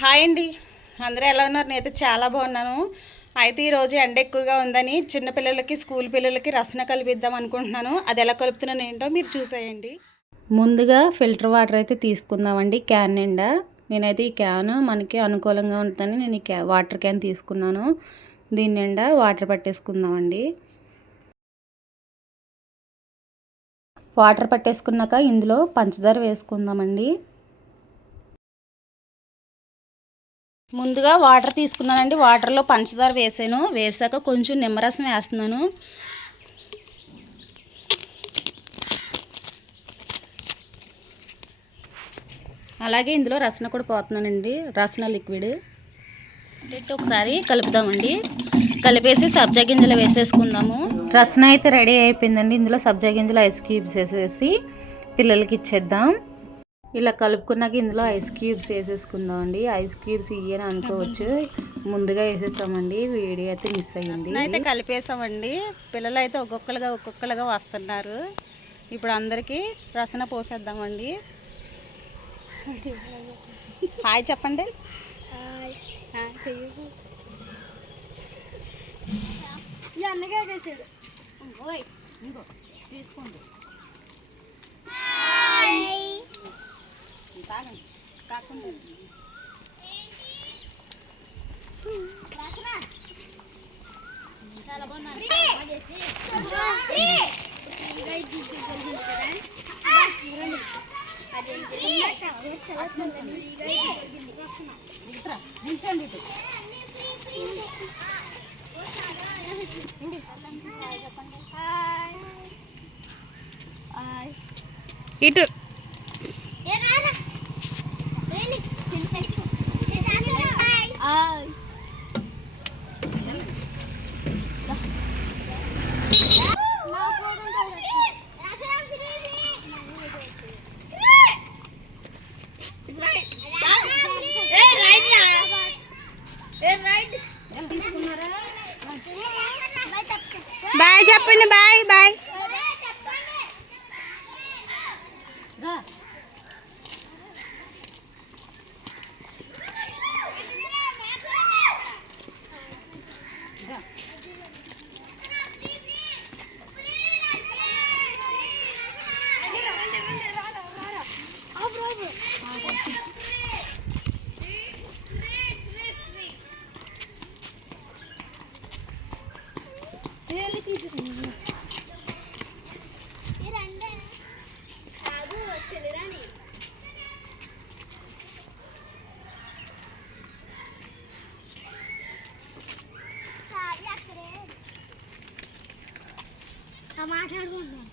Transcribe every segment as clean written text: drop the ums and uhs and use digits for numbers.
Hi అండి, అందరూ ఎలా ఉన్నారు? నేనైతే చాలా బాగున్నాను. అయితే ఈరోజు ఎండ ఎక్కువగా ఉందని చిన్నపిల్లలకి స్కూల్ పిల్లలకి రసన కలిపిద్దాం అనుకుంటున్నాను. అది ఎలా కలుపుతున్నాను ఏంటో మీరు చూసేయండి. ముందుగా ఫిల్టర్ వాటర్ అయితే తీసుకుందామండి క్యాన్ నిండా. నేనైతే ఈ క్యాన్ మనకి అనుకూలంగా ఉంటుందని నేను ఈ వాటర్ క్యాన్ తీసుకున్నాను. దీని నిండా వాటర్ పట్టేసుకుందామండి. వాటర్ పట్టేసుకున్నాక ఇందులో పంచదార వేసుకుందామండి. ముందుగా వాటర్ తీసుకున్నానండి. వాటర్లో పంచదార వేసాక కొంచెం నిమ్మరసం వేస్తున్నాను. అలాగే ఇందులో రసన కూడా పోతున్నానండి, రసన లిక్విడ్. ఒకసారి కలుపుదామండి. కలిపేసి సబ్జా గింజలు వేసేసుకుందాము. రసన అయితే రెడీ అయిపోయిందండి. ఇందులో సబ్జా గింజలు ఐస్ క్యూబ్స్ వేసేసి పిల్లలకి ఇచ్చేద్దాం. ఇలా కలుపుకున్నాక ఇందులో ఐస్ క్యూబ్స్ వేసేసుకుందామండి. ఐస్ క్యూబ్స్ ఇయ్యని అనుకోవచ్చు, ముందుగా వేసేసామండి. వీడియో అయితే మిస్ అయ్యింది. అయితే కలిపేసామండి. పిల్లలు అయితే ఒక్కొక్కలుగా వస్తున్నారు. ఇప్పుడు అందరికీ రసన పోసేద్దామండి. హాయ్ చెప్పండి. తీసుకోండి. కాకుండా చాలా బాగుంది. ఇటు బాయ్ చెప్పండి. Bye bye. మాట్లాడుకుంటున్నాం.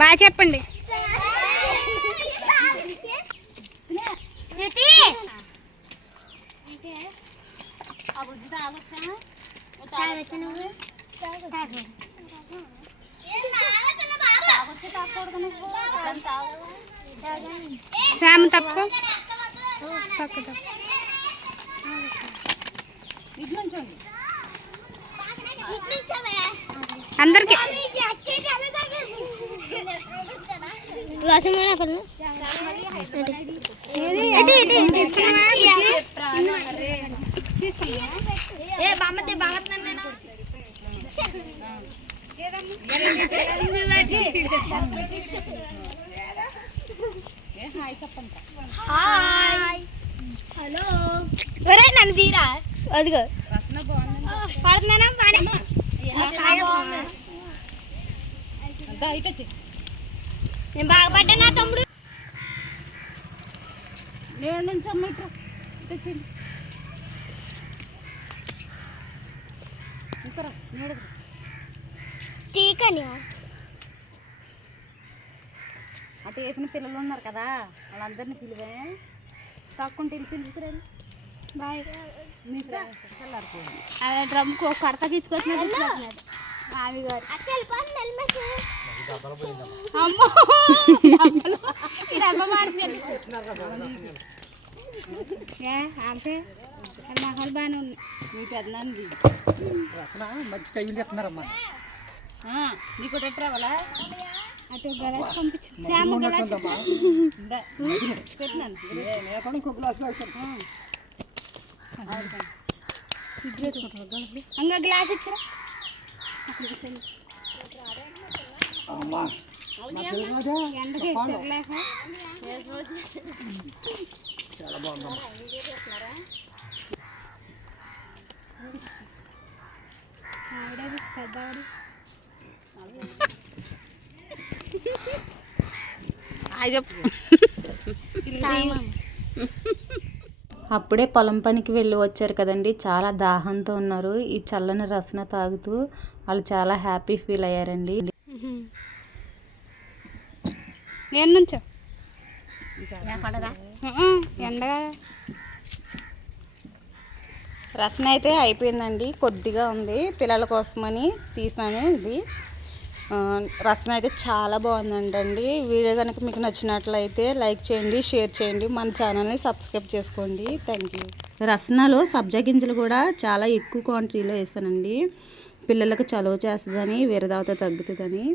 బాగా చెప్పండి. శామ్ తప్పు అందరికి హలో నన్ను తీరా. అదిగో నేను బాగా పడ్డా తమ్ముడు. నేను నుంచి అమ్మ తెచ్చింది. తీకని అటు వేసిన పిల్లలు ఉన్నారు కదా, వాళ్ళందరినీ పిలివే. తక్కువ పిలుచుకురండి. బాయ్. మీ డ్రమ్ కడత తీసుకొచ్చినట్టు ఆమె గారు. అమ్మో ఈ డబ్బా మార్చండి. అంటే మహాలు బాగానే ఉన్నాయి. మీ పెద్దనాన్ని మంచి టైం చెప్తున్నారమ్మా. నీకు ఎట్టు రావాలా? అటు గలాస్ పంపించు శ్యామ గలాస్ అంగా గ్లాస్ ఇచ్చరా ఎండకి తిరగలేక చాలా బాగుంది పెద్దవాడు అప్పుడే పొలం పనికి వెళ్ళి వచ్చారు కదండి, చాలా దాహంతో ఉన్నారు. ఈ చల్లని రసన తాగుతూ వాళ్ళు చాలా హ్యాపీ ఫీల్ అయ్యారండి. నుంచో ఎండగా రసన అయితే అయిపోయిందండి, కొద్దిగా ఉంది, పిల్లల కోసమని తీసాను. ఇది రసన అయితే చాలా బాగుందండి. వీడియో కనుక మీకు నచ్చినట్లయితే లైక్ చేయండి, షేర్ చేయండి, మన ఛానల్ని సబ్స్క్రైబ్ చేసుకోండి. Thank you. రసనలో సబ్జా గింజలు కూడా చాలా ఎక్కువ క్వాంటిటీలో వేసానండి, పిల్లలకు చలువ చేస్తుందని, విరదావత తగ్గుతుందని.